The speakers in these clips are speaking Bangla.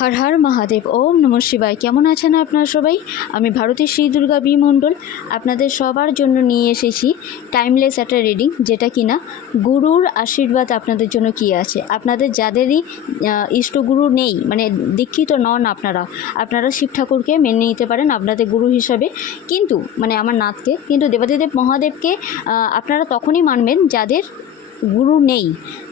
হর হর মহাদেব, ওম নমঃ শিবায়। কেমন আছেন আপনারা সবাই? আমি ভারতী শ্রী দুর্গা বি মণ্ডল আপনাদের সবার জন্য নিয়ে এসেছি টাইমলেস একটা রিডিং, যেটা কিনা গুরুর আশীর্বাদ আপনাদের জন্য কী আছে। আপনাদের যাদেরই ইষ্টগুরু নেই, মানে দীক্ষিত নন আপনারা শিব ঠাকুরকে মেনে নিতে পারেন আপনাদের গুরু হিসাবে, কিন্তু মানে আমার নাথকে, কিন্তু দেবাদিদেব মহাদেবকে আপনারা তখনই মানবেন যাদের গুরু নেই।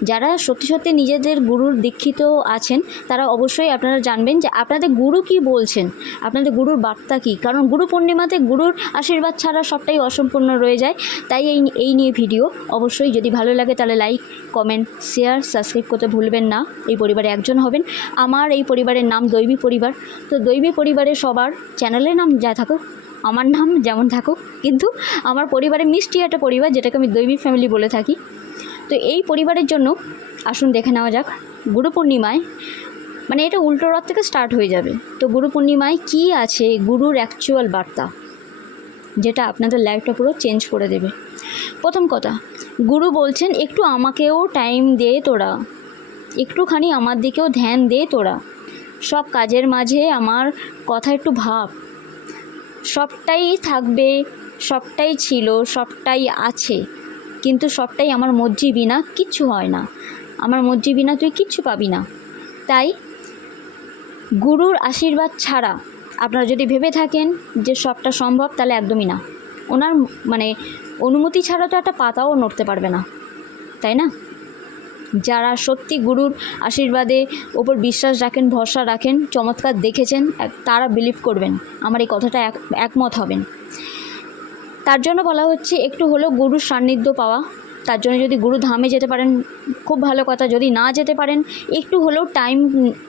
যারা সত্যি সত্যি নিজেদের গুরুর দীক্ষিত আছেন তারা অবশ্যই আপনারা জানবেন যে আপনাদের গুরু কি বলছেন, আপনাদের গুরুর বার্তা কী। কারণ গুরু পূর্ণিমাতে গুরুর আশীর্বাদ ছাড়া সবটাই অসম্পূর্ণ রয়ে যায়। তাই এই নিয়ে ভিডিও। অবশ্যই যদি ভালো লাগে তাহলে লাইক, কমেন্ট, শেয়ার, সাবস্ক্রাইব করতে ভুলবেন না। এই পরিবারে একজন হবেন। আমার এই পরিবারের নাম দৈবী পরিবার। তো দৈবী পরিবারে সবার চ্যানেলের নাম যা থাকুক, আমার নাম যেমন থাকুক, কিন্তু আমার পরিবারে মিষ্টি একটা পরিবার, যেটাকে আমি দৈবী ফ্যামিলি বলে থাকি। তো এই পরিবারের জন্য আসুন দেখে নেওয়া যাক গুরু পূর্ণিমায়, মানে এটা উল্টো রথ থেকে স্টার্ট হয়ে যাবে। তো গুরু পূর্ণিমায় কী আছে গুরুর অ্যাকচুয়াল বার্তা, যেটা আপনাদের লাইফটা পুরো চেঞ্জ করে দেবে। প্রথম কথা, গুরু বলছেন একটু আমাকেও টাইম দে তোরা, একটুখানি আমার দিকেও ধ্যান দে তোরা, সব কাজের মাঝে আমার কথা একটু ভাব। সবটাই থাকবে, সবটাই ছিল, সবটাই আছে, কিন্তু সবটাই আমার মর্জি বিনা কিচ্ছু হয় না। আমার মর্জি বিনা তুই কিচ্ছু পাবি না। তাই গুরুর আশীর্বাদ ছাড়া আপনারা যদি ভেবে থাকেন যে সবটা সম্ভব, তাহলে একদমই না। ওনার মানে অনুমতি ছাড়া তো একটা পাতাও নড়তে পারবে না, তাই না? যারা সত্যি গুরুর আশীর্বাদে ওপর বিশ্বাস রাখেন, ভরসা রাখেন, চমৎকার দেখেছেন, তারা বিলিভ করবেন, আমার এই কথাটা একমত হবেন। তার জন্য বলা হচ্ছে একটু হলেও গুরুর সান্নিধ্য পাওয়া। তার জন্য যদি গুরু ধামে যেতে পারেন খুব ভালো কথা, যদি না যেতে পারেন একটু হলেও টাইম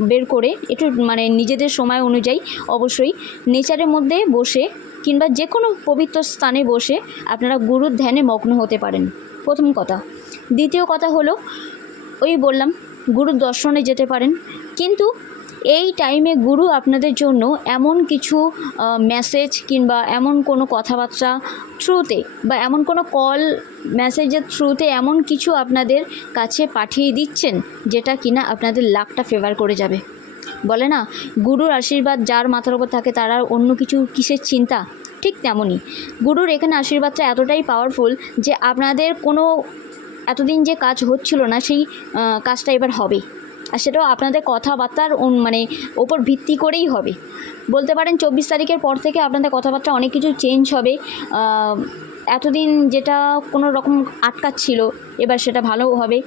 বের করে একটু মানে নিজেদের সময় অনুযায়ী অবশ্যই নেচারের মধ্যে বসে কিংবা যে কোনো পবিত্র স্থানে বসে আপনারা গুরুর ধ্যানে মগ্ন হতে পারেন, প্রথম কথা। দ্বিতীয় কথা হলো, ওই বললাম গুরুর দর্শনে যেতে পারেন, কিন্তু এই টাইমে গুরু আপনাদের জন্য এমন কিছু মেসেজ কিংবা এমন কোনো কথাবার্তা থ্রুতে বা এমন কোনো কল মেসেজের থ্রুতে এমন কিছু আপনাদের কাছে পাঠিয়ে দিচ্ছেন, যেটা কিনা আপনাদের লাকটা ফেভার করে যাবে। বলে না, গুরুর আশীর্বাদ যার মাথার উপর থাকে তার আর অন্য কিছু কিসের চিন্তা। ঠিক তেমনই গুরুর এখানে আশীর্বাদটা এতটাই পাওয়ারফুল যে আপনাদের কোনো এতদিন যে কাজ হচ্ছিল না সেই কাজটা এবার হবে, আর সেটাও আপনাদের কথাবার্তার মানে ওপর ভিত্তি করেই হবে। বলতে পারেন 24 তারিখের পর থেকে আপনাদের কথাবার্তা অনেক কিছু চেঞ্জ হবে। এতদিন যেটা কোনো রকম আটকাচ্ছিল এবার সেটা ভালো হবে।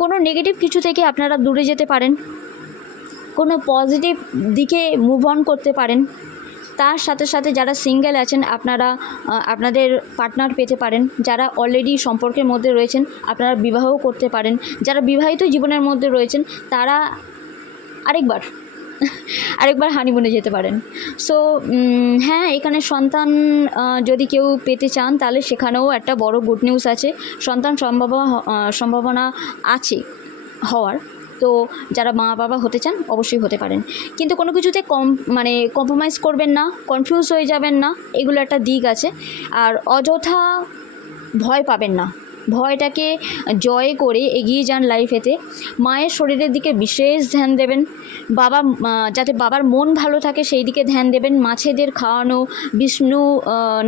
কোনো নেগেটিভ কিছু থেকে আপনারা দূরে যেতে পারেন, কোনো পজিটিভ দিকে মুভ অন করতে পারেন। তার সাথে সাথে যারা সিঙ্গেল আছেন আপনারা আপনাদের পার্টনার পেতে পারেন। যারা অলরেডি সম্পর্কের মধ্যে রয়েছেন আপনারা বিবাহও করতে পারেন। যারা বিবাহিত জীবনের মধ্যে রয়েছেন তারা আরেকবার হানিমুনে যেতে পারেন। সো হ্যাঁ, এখানে সন্তান যদি কেউ পেতে চান তাহলে সেখানেও একটা বড় গুড নিউজ আছে। সন্তান সম্ভাবনা আছে হওয়ার। তো যারা মা বাবা হতে চান অবশ্যই হতে পারেন, কিন্তু কোনো কিছুতে কম্প্রোমাইজ করবেন না, কনফিউজ হয়ে যাবেন না, এগুলো একটা দিক আছে। আর অযথা ভয় পাবেন না, ভয়টাকে জয় করে এগিয়ে যান লাইফেতে। মায়ের শরীরের দিকে বিশেষ ধ্যান দেবেন, যাতে বাবার মন ভালো থাকে সেই দিকে ধ্যান দেবেন। মাছেদের খাওয়ানো, বিষ্ণু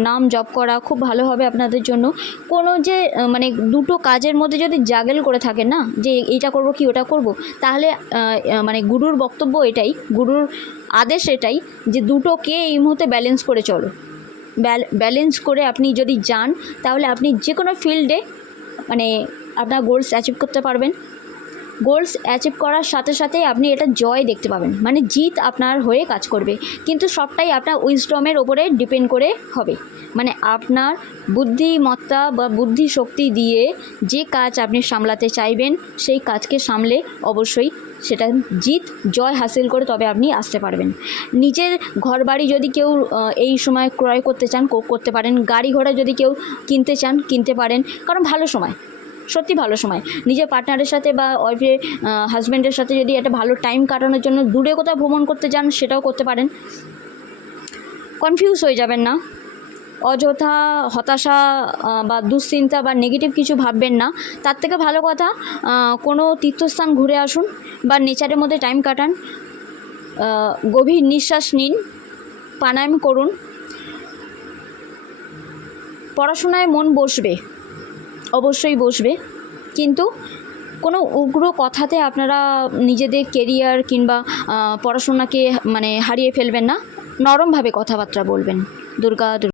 নাম জপ করা খুব ভালো হবে আপনাদের জন্য। কোনো যে মানে দুটো কাজের মধ্যে যদি জাগেল করে থাকেন না, যে এইটা করব কি ওটা করব, তাহলে মানে গুরুর বক্তব্য এটাই, গুরুর আদেশ এটাই যে দুটোকে এই মুহূর্তে ব্যালেন্স করে চলো। ব্যালেন্স করে আপনি যদি যান তাহলে আপনি যে কোনো ফিল্ডে মানে আপনার গোলস অ্যাচিভ করতে পারবেন। গোলস অ্যাচিভ করার সাথে সাথে আপনি এটা জয় দেখতে পাবেন, মানে জিত আপনার হয়ে কাজ করবে। কিন্তু সবটাই আপনার উইজডমের ওপরে ডিপেন্ড করে হবে, মানে আপনার বুদ্ধিমত্তা বা বুদ্ধি শক্তি দিয়ে যে কাজ আপনি সামলাতে চাইবেন সেই কাজকে সামলে অবশ্যই সেটা জিত জয় হাসিল করে তবে আপনি আসতে পারবেন। নিজের ঘরবাড়ি যদি কেউ এই সময় ক্রয় করতে চান করতে পারেন। গাড়ি ঘোড়া যদি কেউ কিনতে চান কিনতে পারেন, কারণ ভালো সময়, সত্যি ভালো সময়। নিজের পার্টনারের সাথে বা ওয়াইফের হাজব্যান্ডের সাথে যদি একটা ভালো টাইম কাটানোর জন্য দূরে কোথাও ভ্রমণ করতে যান সেটাও করতে পারেন। কনফিউজ হয়ে যাবেন না, অযথা হতাশা বা দুশ্চিন্তা বা নেগেটিভ কিছু ভাববেন না। তার থেকে ভালো কথা কোনো তীর্থস্থান ঘুরে আসুন বা নেচারের মধ্যে টাইম কাটান, গভীর নিঃশ্বাস নিন, প্রাণায়াম করুন। পড়াশোনায় মন বসবে, অবশ্যই বসবে, কিন্তু কোনো উগ্র কথাতে আপনারা নিজেদের কেরিয়ার কিংবা পড়াশোনাকে হারিয়ে ফেলবেন না। নরমভাবে কথাবার্তা বলবেন। দুর্গা